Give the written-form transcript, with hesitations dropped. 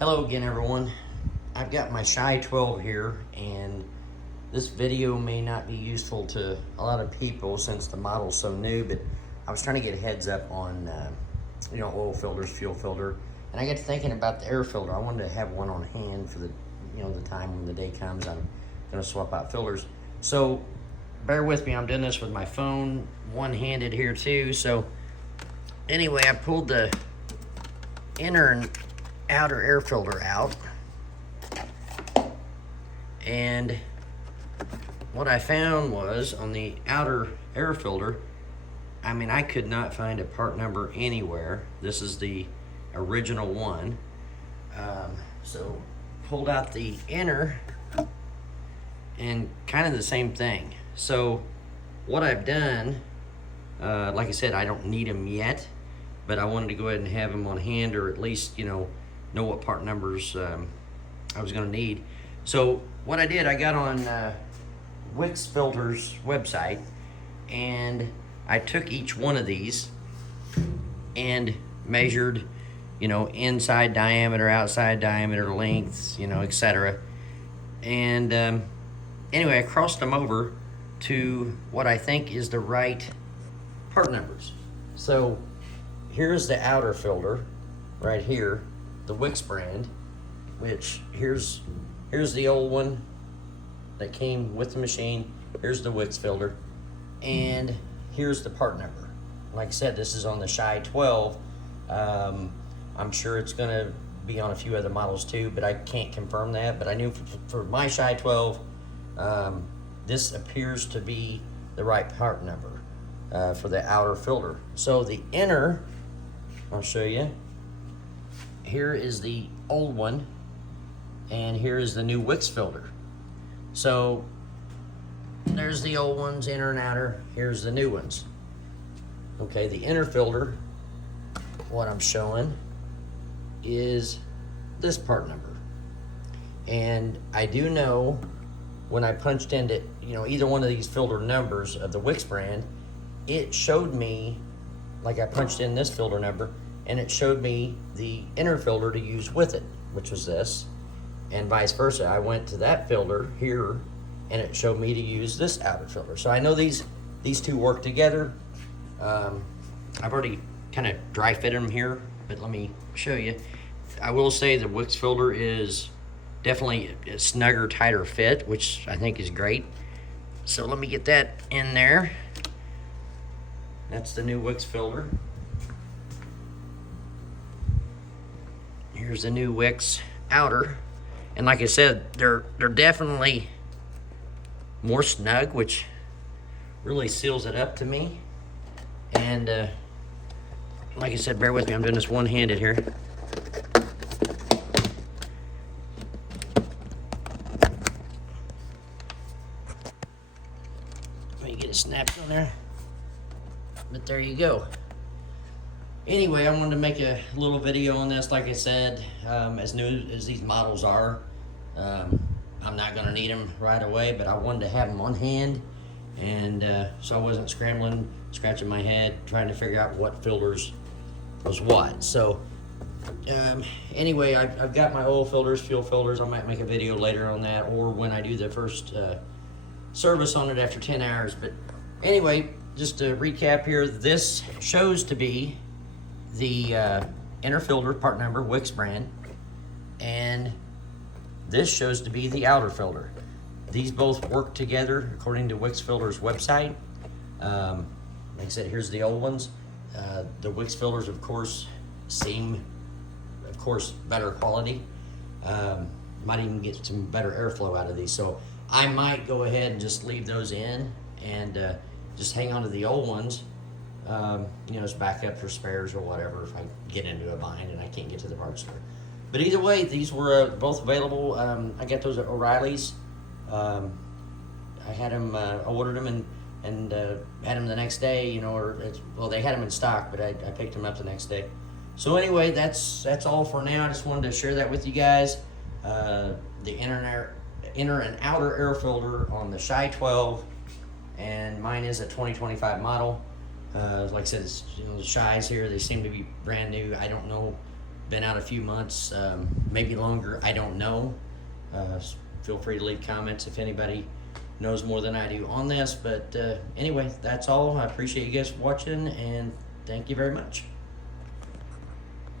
Hello again, everyone. I've got my SHY12 here, and this video may not be useful to a lot of people since the model's so new, but I was trying to get a heads up on oil filters, fuel filter, and I got to thinking about the air filter. I wanted to have one on hand for the the time when the day comes I'm going to swap out filters. So bear with me, I'm doing this with my phone one-handed here too. So anyway, I pulled the inner and outer air filter out, and what I found was on the outer air filter, I could not find a part number anywhere. This is the original one. So pulled out the inner, and kind of the same thing. So what I've done, like I said, I don't need them yet, but I wanted to go ahead and have them on hand, or at least know what part numbers I was going to need. So what I did, I got on Wix Filter's website, and I took each one of these and measured inside diameter, outside diameter, lengths, etc. And anyway, I crossed them over to what I think is the right part numbers. So here's the outer filter right here, the Wix brand, which here's the old one that came with the machine. Here's the Wix filter, and here's the part number. Like I said, this is on the SHY12. I'm sure it's gonna be on a few other models too, but I can't confirm that. But I knew for my SHY12, this appears to be the right part number for the outer filter. So the inner, I'll show you. Here is the old one, and here is the new Wix filter. So there's the old ones, inner and outer. Here's the new ones. Okay, the inner filter, what I'm showing is this part number. And I do know when I punched into either one of these filter numbers of the Wix brand, it showed me, like I punched in this filter number, and it showed me the inner filter to use with it, which was this, and vice versa. I went to that filter here, and it showed me to use this outer filter. So I know these two work together. I've already kind of dry fitted them here, but let me show you. I will say the Wix filter is definitely a snugger, tighter fit, which I think is great. So let me get that in there. That's the new Wix filter. Here's the new Wix outer. And like I said, they're definitely more snug, which really seals it up to me. And like I said, bear with me, I'm doing this one-handed here. Let me get it snapped on there. But there you go. Anyway, I wanted to make a little video on this. Like I said, as new as these models are, I'm not going to need them right away, but I wanted to have them on hand, and so I wasn't scratching my head, trying to figure out what filters was what. So anyway, I've got my oil filters, fuel filters. I might make a video later on that, or when I do the first service on it after 10 hours. But anyway, just to recap here, this shows to be the inner filter part number, Wix brand, and this shows to be the outer filter. These both work together according to Wix Filter's website. Like I said, here's the old ones. The Wix filters, of course, seem, better quality. Might even get some better airflow out of these. So I might go ahead and just leave those in and just hang on to the old ones, as backup for spares or whatever if I get into a bind and I can't get to the parts store. But either way, these were both available. I got those at O'Reilly's. I had them, I ordered them and had them the next day, they had them in stock, but I picked them up the next day. So anyway, that's all for now. I just wanted to share that with you guys. The inner and outer air filter on the SHY12, and mine is a 2025 model. Like I said, the Shys here, they seem to be brand new. I don't know been out a few months, maybe longer, I don't know. Feel free to leave comments if anybody knows more than I do on this. But anyway, that's all. I appreciate you guys watching, and thank you very much.